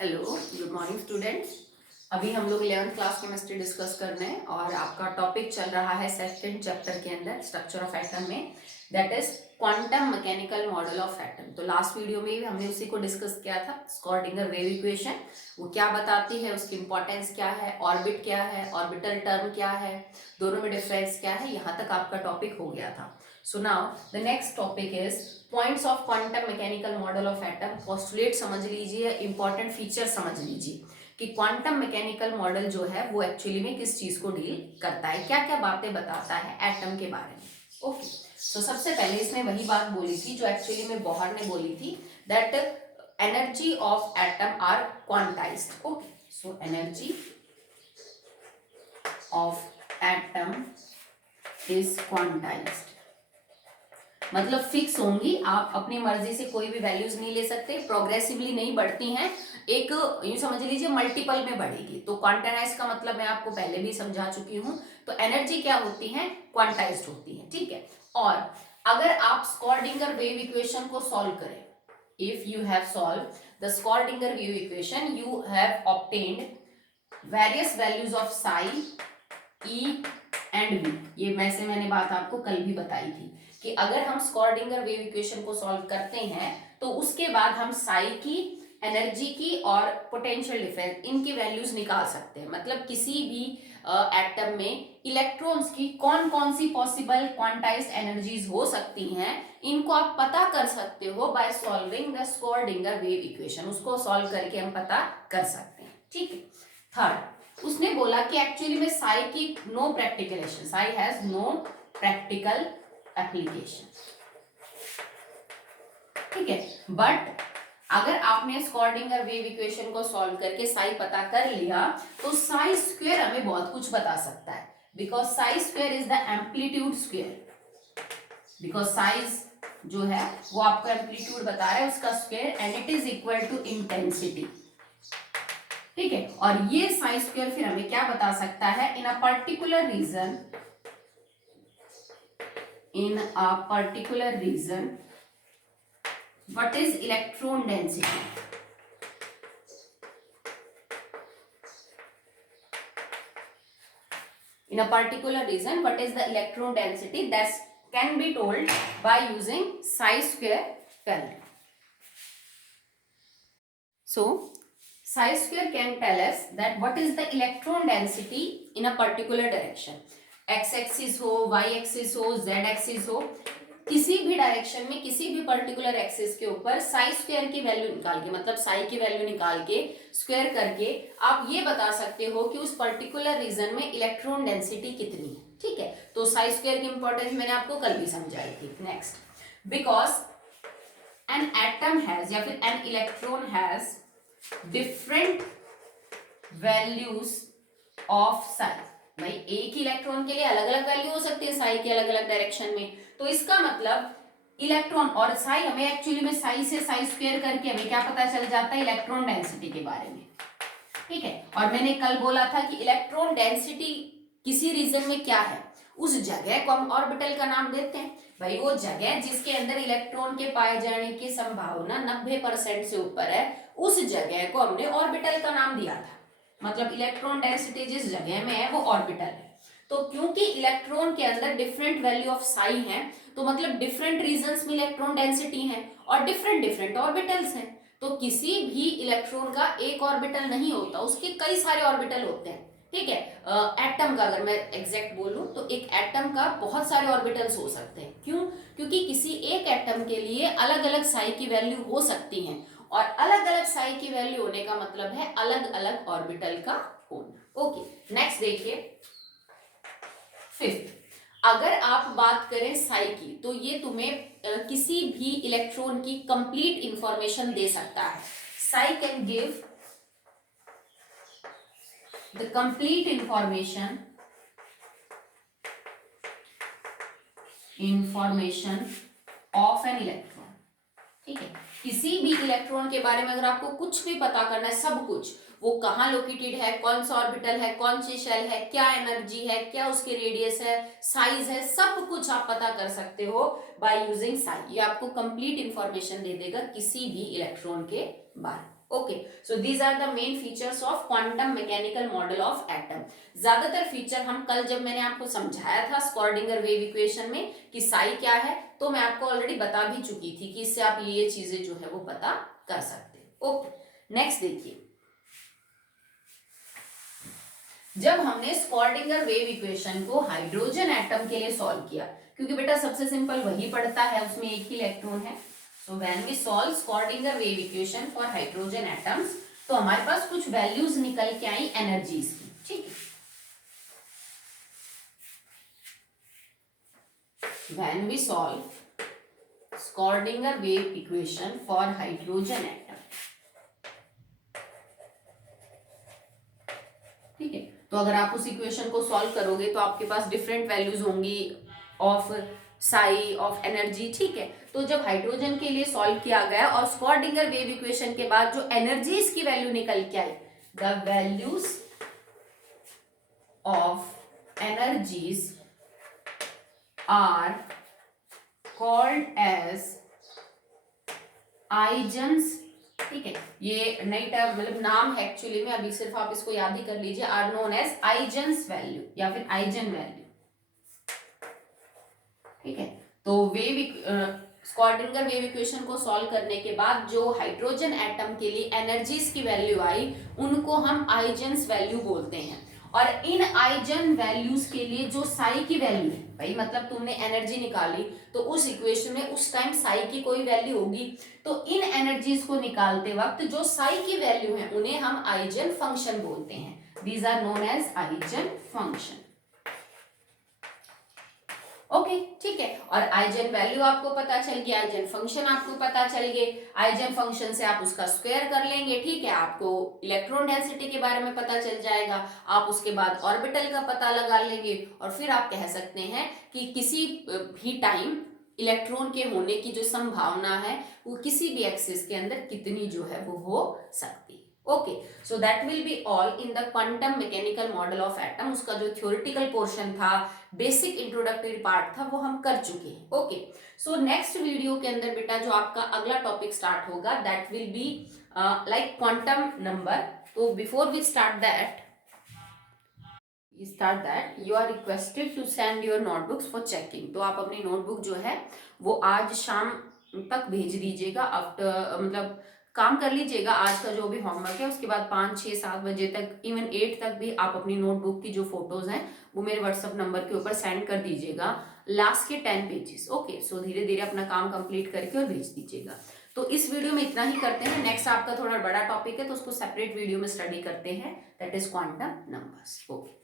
Hello, good morning students. अभी हम लोग 11th क्लास केमिस्ट्री डिस्कस कर रहे हैं और आपका टॉपिक चल रहा है सेकंड चैप्टर के अंदर स्ट्रक्चर ऑफ एटम में, that is quantum mechanical model of atom. तो लास्ट वीडियो में हमने उसी को डिस्कस किया था, स्क्रॉडिंगर वेव इक्वेशन। वो क्या बताती है, उसकी इंपॉर्टेंस क्या है, ऑर्बिट क्या है, ऑर्बिटल टर्म क्या है, दोनों में डिफरेंस क्या है, यहाँ तक आपका टॉपिक हो गया था। So now the next topic is points of quantum mechanical model of atom. Postulate समझ लीजिए, इंपॉर्टेंट फीचर समझ लीजिए कि क्वांटम मैकेनिकल मॉडल जो है वो एक्चुअली में किस चीज को डील करता है, क्या क्या बातें बताता है एटम के बारे में। ओके, तो सबसे पहले इसने वही बात बोली थी जो एक्चुअली में बोहर ने बोली थी, that energy of atom are quantized. Okay, so energy of atom is quantized, मतलब फिक्स होंगी, आप अपनी मर्जी से कोई भी वैल्यूज नहीं ले सकते, प्रोग्रेसिवली नहीं बढ़ती हैं, एक यूं समझ लीजिए मल्टीपल में बढ़ेगी। तो क्वांटाइज का मतलब मैं आपको पहले भी समझा चुकी हूं। तो एनर्जी क्या होती है, क्वांटाइज्ड होती है, ठीक है। और अगर आप स्क्रॉडिंगर वेव इक्वेशन को सॉल्व करें, if you have solve the Schrodinger wave equation, you have obtained various values of psi, E and V. ये मैंने बात आपको कल भी बताई थी कि अगर हम स्क्रॉडिंगर वेव इक्वेशन को सॉल्व करते हैं तो उसके बाद हम साई की, एनर्जी की और पोटेंशियल डिफरेंस, इनकी वैल्यूज निकाल सकते हैं। मतलब किसी भी एटम में इलेक्ट्रॉन्स की कौन कौन सी पॉसिबल क्वांटाइज्ड एनर्जीज हो सकती हैं, इनको आप पता कर सकते हो by solving the Schrodinger wave equation. उसको सॉल्व करके हम पता कर सकते हैं, ठीक है। थर्ड, उसने बोला कि एक्चुअली में साई की नो प्रैक्टिकलेशन, psi has no practical application, ठीक है। बट अगर आपने स्क्रॉडिंगर वेव इक्वेशन को सॉल्व करके साई पता कर लिया तो साई स्क्वायर हमें बहुत कुछ बता सकता है, because psi square is the amplitude square, because size जो है वो आपको एम्पलीट्यूड बता रहा है उसका square, and it is equal to intensity, ठीक है। और ये साई स्क्वायर फिर हमें क्या बता सकता है, in a particular region, in a particular region what is electron density, in a particular region what is the electron density, that can be told by using psi square value. So psi square can tell us that what is the electron density in a particular direction, x axis हो, y axis हो, z axis हो, किसी भी direction में किसी भी particular axis के ऊपर साई स्क्वायर की वैल्यू निकाल के, मतलब साई की वैल्यू निकाल के स्क्वायर करके आप ये बता सकते हो कि उस पर्टिकुलर रीजन में इलेक्ट्रॉन डेंसिटी कितनी है, ठीक है। तो साई स्क्वायर की इंपॉर्टेंस मैंने आपको कल भी समझाई थी। Next, because an atom has या फिर an electron has different values of Sai, भाई एक ही इलेक्ट्रॉन के लिए अलग अलग वैल्यू हो सकती है साई के अलग अलग डायरेक्शन में। तो इसका मतलब इलेक्ट्रॉन और साई, हमें एक्चुअली में साई से साई स्क्वायर करके हमें क्या पता चल जाता है, इलेक्ट्रॉन डेंसिटी के बारे में, ठीक है। और मैंने कल बोला था कि इलेक्ट्रॉन डेंसिटी किसी रीजन में क्या है, उस जगह को हम ऑर्बिटल का नाम देते हैं। भाई वो जगह जिसके अंदर इलेक्ट्रॉन के पाए जाने की संभावना 90% से ऊपर है, उस जगह को हमने ऑर्बिटल का नाम दिया था। मतलब इलेक्ट्रॉन डेंसिटी जिस जगह में है वो ऑर्बिटल है। तो क्योंकि इलेक्ट्रॉन के अंदर डिफरेंट वैल्यू ऑफ साई है, तो मतलब डिफरेंट रीजन्स में इलेक्ट्रॉन डेंसिटी है और डिफरेंट डिफरेंट ऑर्बिटल्स हैं। तो किसी भी इलेक्ट्रॉन का एक ऑर्बिटल नहीं होता, उसके कई सारे ऑर्बिटल होते हैं, ठीक है। एटम का अगर मैं एग्जैक्ट बोलूं तो एक एटम का बहुत सारे ऑर्बिटल्स हो सकते हैं। क्यों? क्योंकि किसी एक एटम के लिए अलग अलग साई की वैल्यू हो सकती है, और अलग अलग साई की वैल्यू होने का मतलब है अलग अलग ऑर्बिटल का होना। ओके, नेक्स्ट देखिए फिफ्थ, अगर आप बात करें साई की तो ये तुम्हें किसी भी इलेक्ट्रॉन की कंप्लीट इंफॉर्मेशन दे सकता है। Sai can give the complete information of an electron, ठीक है। किसी भी इलेक्ट्रॉन के बारे में अगर आपको कुछ भी पता करना है, सब कुछ, वो कहाँ लोकेटेड है, कौन सा ऑर्बिटल है, कौन सी शेल है, क्या एनर्जी है, क्या उसके रेडियस है, साइज है, सब कुछ आप पता कर सकते हो बाय यूजिंग साई। ये आपको कंप्लीट इंफॉर्मेशन दे देगा किसी भी इलेक्ट्रॉन के बारे में। Okay, so these are the main features of quantum mechanical model of atom. ज्यादातर फीचर हम कल जब मैंने आपको समझाया था स्क्रॉडिंगर वेव इक्वेशन में कि साई क्या है, तो मैं आपको ऑलरेडी बता भी चुकी थी कि इससे आप ये चीजें जो है वो पता कर सकते हैं। ओके, नेक्स्ट देखिए, जब हमने स्क्रॉडिंगर वेव इक्वेशन को हाइड्रोजन एटम के लिए सॉल्व किया, क्योंकि बेटा सबसे सिंपल वही पड़ता है, उसमें एक ही इलेक्ट्रॉन है। So when we solve Schrodinger wave equation for hydrogen atoms, तो हमारे पास कुछ वैल्यूज निकल के आई एनर्जीज की, ठीक है। When we solve Schrodinger wave equation for hydrogen atom, ठीक है, तो अगर आप उस इक्वेशन को सॉल्व करोगे तो आपके पास डिफरेंट वैल्यूज होंगी ऑफ साई, ऑफ एनर्जी, ठीक है। तो जब हाइड्रोजन के लिए सॉल्व किया गया और स्क्रॉडिंगर वेव इक्वेशन के बाद जो एनर्जीज की वैल्यू निकल के आई, the values of energies are called as eigens, ठीक है। ये नई टर्म मतलब नाम है एक्चुअली में, अभी सिर्फ आप इसको याद ही कर लीजिए, आर नोन एज आइजन्स वैल्यू या फिर आइजन वैल्यू, ठीक है। तो वेव स्क्रॉडिंगर वेव इक्वेशन को सॉल्व करने के बाद जो हाइड्रोजन एटम के लिए एनर्जीज की वैल्यू आई, उनको हम आइजन्स वैल्यू बोलते हैं। और इन आइजन वैल्यूज के लिए जो साई की वैल्यू है, भाई मतलब तुमने एनर्जी निकाली तो उस इक्वेशन में उस टाइम साई की कोई वैल्यू होगी, तो इन एनर्जीज को निकालते वक्त जो साई की वैल्यू है उन्हें हम आइजन फंक्शन बोलते हैं। These are known as eigen function. Okay, ठीक है। और आइजन वैल्यू आपको पता चल गया, आइजन फंक्शन आपको पता चल गए, आइजन फंक्शन से आप उसका स्क्वायर कर लेंगे, ठीक है। आपको इलेक्ट्रॉन डेंसिटी के बारे में पता चल जाएगा, आप उसके बाद ऑर्बिटल का पता लगा लेंगे, और फिर आप कह सकते हैं कि किसी भी टाइम इलेक्ट्रॉन के होने की जो संभावना है वो किसी भी एक्सिस के अंदर कितनी जो है वो हो सकती है। Okay, so that will be all in the quantum mechanical model of atom. उसका जो थ्योरेटिकल पोर्शन था, बेसिक इंट्रोडक्टरी पार्ट था, वो हम कर चुके हैं। ओके, सो नेक्स्ट वीडियो के अंदर बेटा जो आपका अगला टॉपिक स्टार्ट होगा, that will be like quantum number. तो before we start that you are requested to send your notebooks for checking. तो आप अपनी नोटबुक जो है वो आज शाम तक भेज दीजिएगा, आफ्टर मतलब काम कर लीजिएगा आज का जो भी होमवर्क है, उसके बाद 5, 6, 7 बजे तक, इवन 8 तक भी आप अपनी नोटबुक की जो फोटोज हैं वो मेरे व्हाट्सअप नंबर के ऊपर सेंड कर दीजिएगा, लास्ट के 10 पेजेस। ओके, सो धीरे धीरे अपना काम कंप्लीट करके और भेज दीजिएगा। तो इस वीडियो में इतना ही करते हैं। नेक्स्ट आपका थोड़ा बड़ा टॉपिक है तो उसको सेपरेट वीडियो में स्टडी करते हैं, that is quantum numbers. Okay.